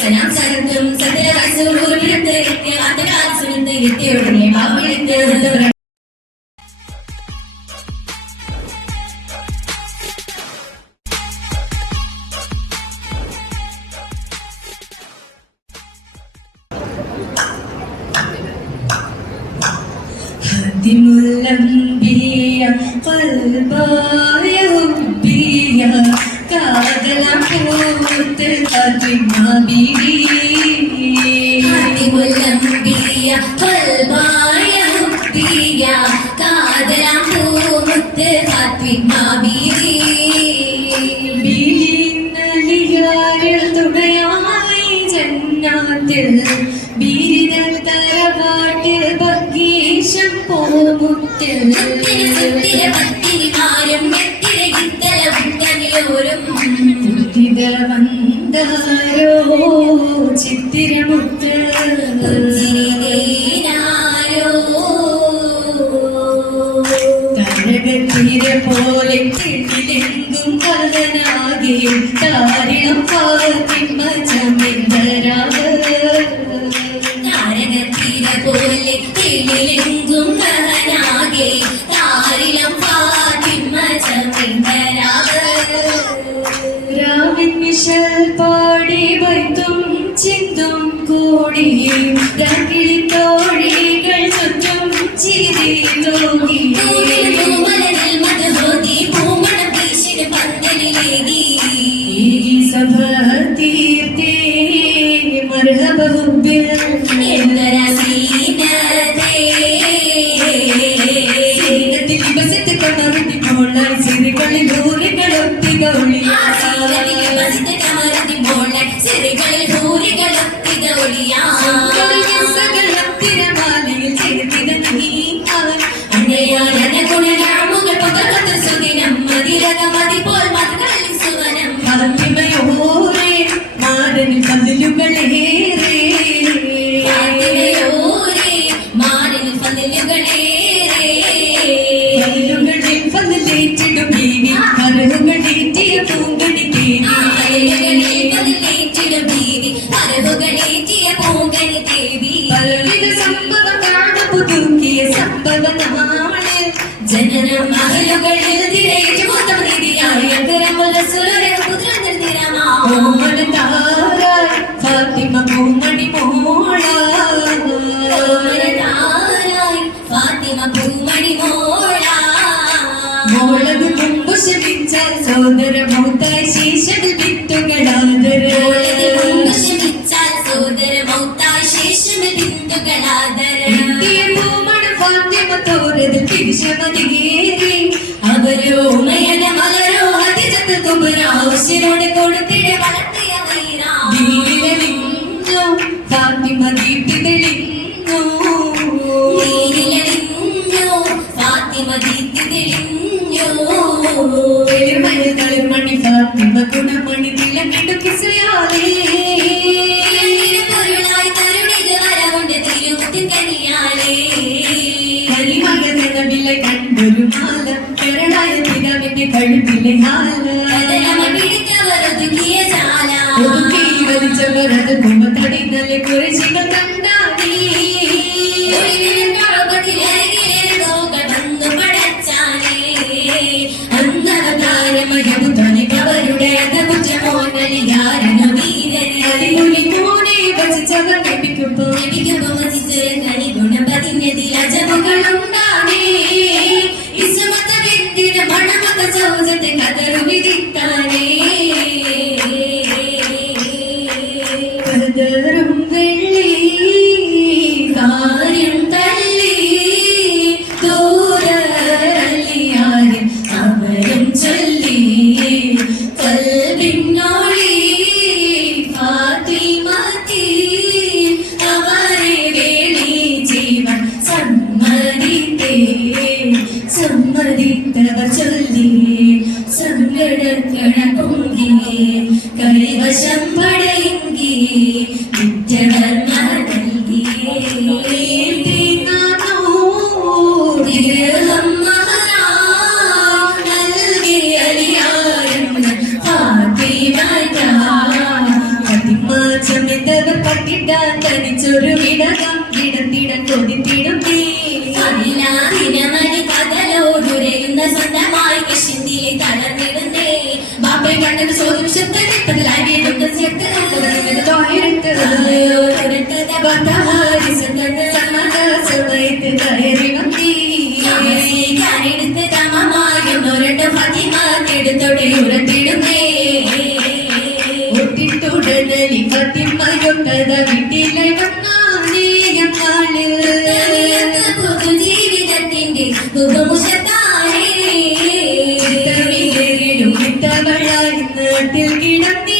സലാം സരത്തും സകല അസുഖത്ത് അത്തര അസുഖത്ത് എത്തിയൊടുങ്ങി മാവിളിത്ത് ദിമുല്ലംബിയ കൽബായ ഉബ്ബിയ കാതലാം പൂമുത്ത് ഫാത്തിമ ബീവി ഒരു ചിത്തിരമുത്ത് അപ്പവനാവണേ ജനന മകളുകളിൽ തിരയിച്ചു മൊത്തം നിധിയായ ഫാത്തിമ പൂമണി മോള. ഫാത്തിമ പൂമണി മോള. മോളത് മുമ്പ് ക്ഷമിച്ച ഉമ്മയന മലരോ അതിജത്ത് തുമ്പനാവശ്യനോട് കൊടുത്തിടെ വളർത്തിയ നീരിലു ഫാത്തിമ ദീപ്തി തെളിഞ്ഞു നീരിലു ഫാത്തിമ ദീപ്തി തെളിഞ്ഞു തെളിമണി തളിർമണി Fathima ഗുണമണി തിലകിടു കിസയാലേ i don't need it ജീവിതം കൊതിപ്പിടുത്തി ഒട്ടിട്ടുടനെ പതിമയുന്നത് വിട്ടില്ല காட்டில் கிடந்தே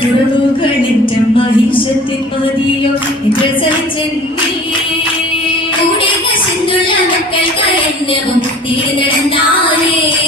ധ്രുവുകണിറ്റ മഹിഷത്തിൻ മതിയോ? പ്രസവിച്ചെന്നുള്ള മക്കൾക്കായി നടന്നാലേ.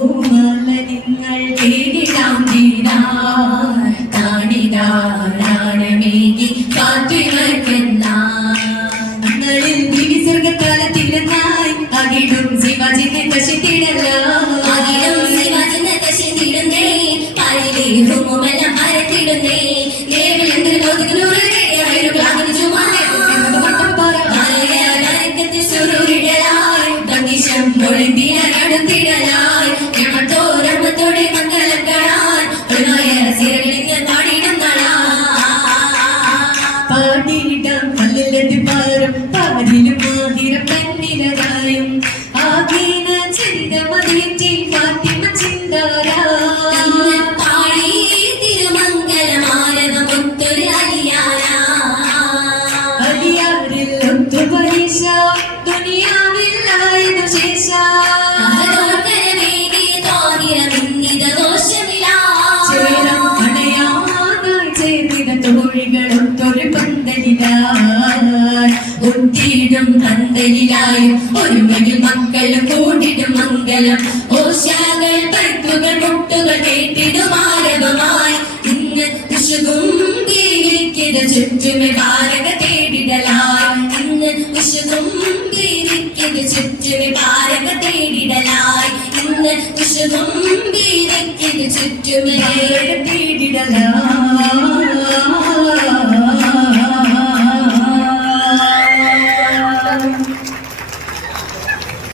Amor കുട്ടിയിടും പന്തലിലായും ഒരുമണി മക്കൾ കൂട്ടിടും മംഗലം. ഓശാകൾ പരക്കുകൾ മുട്ടുകൾ കേട്ടിടും ആരവമായി. ഇന്ന് വിശുകും തീരിക്കുന്ന ചുറ്റുമെ ഭാരത തേടിടലായി. ഇന്ന് വിശുകും തീരിക്കുന്ന ചുറ്റുമെ